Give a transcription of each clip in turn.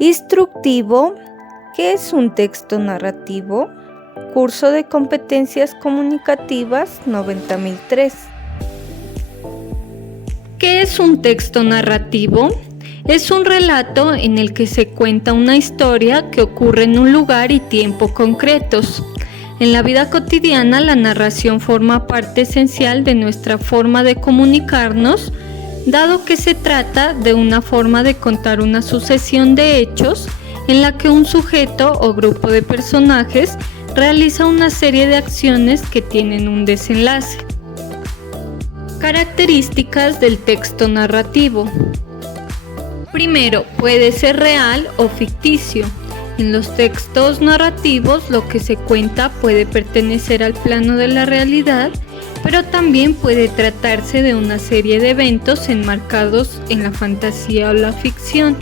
Instructivo. ¿Qué es un texto narrativo? Curso de Competencias Comunicativas 90.003. ¿Qué es un texto narrativo? Es un relato en el que se cuenta una historia que ocurre en un lugar y tiempo concretos. En la vida cotidiana, la narración forma parte esencial de nuestra forma de comunicarnos, dado que se trata de una forma de contar una sucesión de hechos en la que un sujeto o grupo de personajes realiza una serie de acciones que tienen un desenlace. Características del texto narrativo. Primero, puede ser real o ficticio. En los textos narrativos, lo que se cuenta puede pertenecer al plano de la realidad, pero también puede tratarse de una serie de eventos enmarcados en la fantasía o la ficción.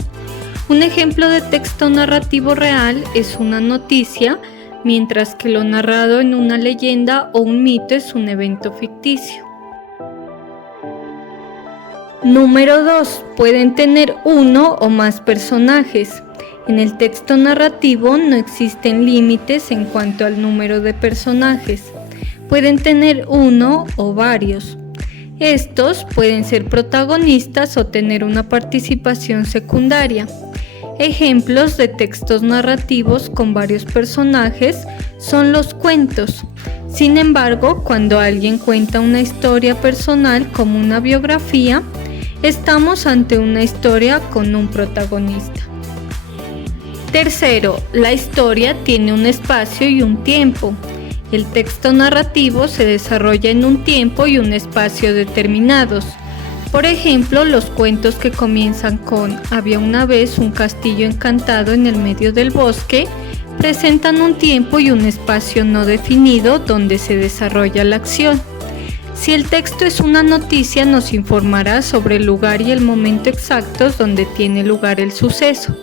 Un ejemplo de texto narrativo real es una noticia, mientras que lo narrado en una leyenda o un mito es un evento ficticio. Número 2. Pueden tener uno o más personajes. En el texto narrativo no existen límites en cuanto al número de personajes. Pueden tener uno o varios. Estos pueden ser protagonistas o tener una participación secundaria. Ejemplos de textos narrativos con varios personajes son los cuentos. Sin embargo, cuando alguien cuenta una historia personal como una biografía, estamos ante una historia con un protagonista. Tercero, la historia tiene un espacio y un tiempo. El texto narrativo se desarrolla en un tiempo y un espacio determinados. Por ejemplo, los cuentos que comienzan con "Había una vez un castillo encantado en el medio del bosque" presentan un tiempo y un espacio no definido donde se desarrolla la acción. Si el texto es una noticia, nos informará sobre el lugar y el momento exactos donde tiene lugar el suceso.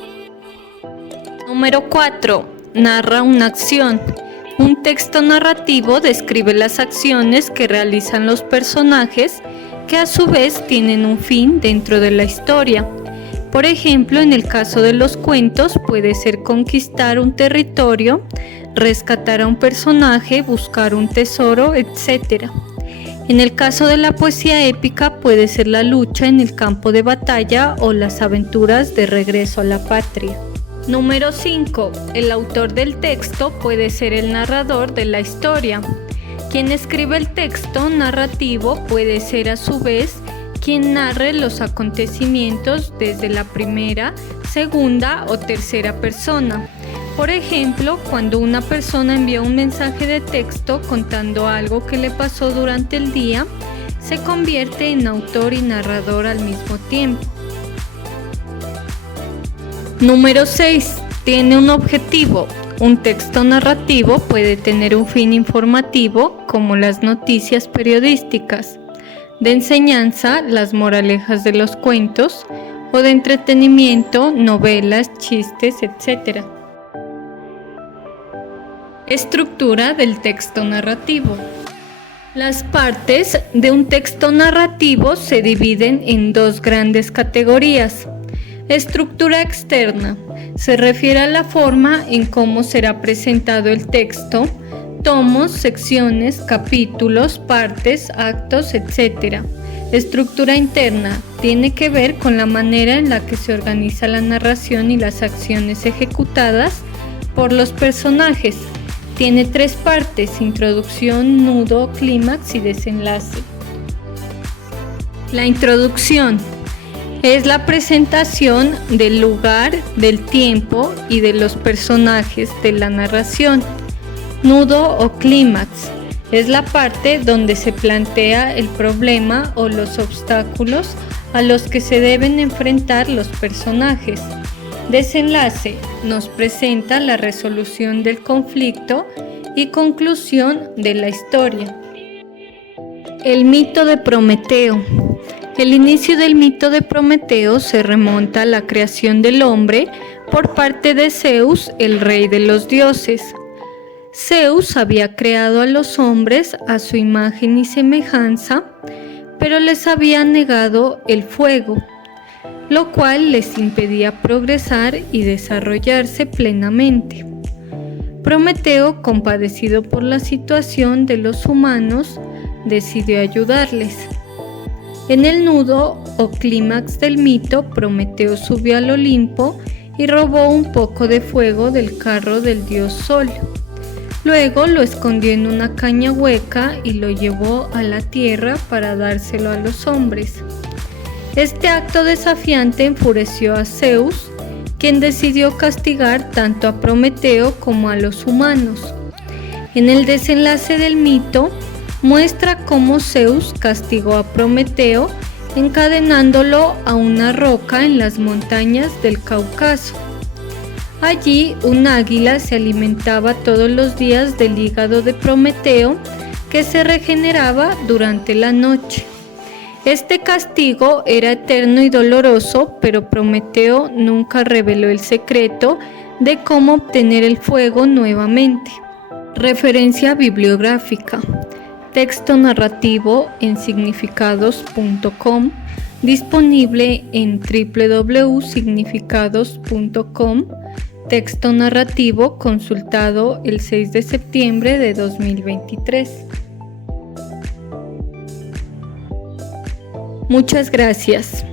Número 4. Narra una acción. Un texto narrativo describe las acciones que realizan los personajes, que a su vez tienen un fin dentro de la historia. Por ejemplo, en el caso de los cuentos puede ser conquistar un territorio, rescatar a un personaje, buscar un tesoro, etc. En el caso de la poesía épica puede ser la lucha en el campo de batalla o las aventuras de regreso a la patria. Número 5. El autor del texto puede ser el narrador de la historia. Quien escribe el texto narrativo puede ser a su vez quien narre los acontecimientos desde la primera, segunda o tercera persona. Por ejemplo, cuando una persona envía un mensaje de texto contando algo que le pasó durante el día, se convierte en autor y narrador al mismo tiempo. Número 6. Tiene un objetivo. Un texto narrativo puede tener un fin informativo, como las noticias periodísticas, de enseñanza, las moralejas de los cuentos, o de entretenimiento, novelas, chistes, etc. Estructura del texto narrativo. Las partes de un texto narrativo se dividen en dos grandes categorías. Estructura externa. Se refiere a la forma en cómo será presentado el texto, tomos, secciones, capítulos, partes, actos, etc. Estructura interna. Tiene que ver con la manera en la que se organiza la narración y las acciones ejecutadas por los personajes. Tiene tres partes: introducción, nudo, clímax y desenlace. La introducción es la presentación del lugar, del tiempo y de los personajes de la narración. Nudo o clímax es la parte donde se plantea el problema o los obstáculos a los que se deben enfrentar los personajes. Desenlace nos presenta la resolución del conflicto y conclusión de la historia. El mito de Prometeo. El inicio del mito de Prometeo se remonta a la creación del hombre por parte de Zeus, el rey de los dioses. Zeus había creado a los hombres a su imagen y semejanza, pero les había negado el fuego. lo cual les impedía progresar y desarrollarse plenamente. Prometeo, compadecido por la situación de los humanos, decidió ayudarles. En el nudo o clímax del mito, Prometeo subió al Olimpo y robó un poco de fuego del carro del dios Sol. Luego lo escondió en una caña hueca y lo llevó a la tierra para dárselo a los hombres. Este acto desafiante enfureció a Zeus, quien decidió castigar tanto a Prometeo como a los humanos. En el desenlace del mito, muestra cómo Zeus castigó a Prometeo encadenándolo a una roca en las montañas del Cáucaso. Allí un águila se alimentaba todos los días del hígado de Prometeo, que se regeneraba durante la noche. Este castigo era eterno y doloroso, pero Prometeo nunca reveló el secreto de cómo obtener el fuego nuevamente. Referencia bibliográfica. Texto narrativo en significados.com, disponible en www.significados.com. Texto narrativo consultado el 6 de septiembre de 2023. Muchas gracias.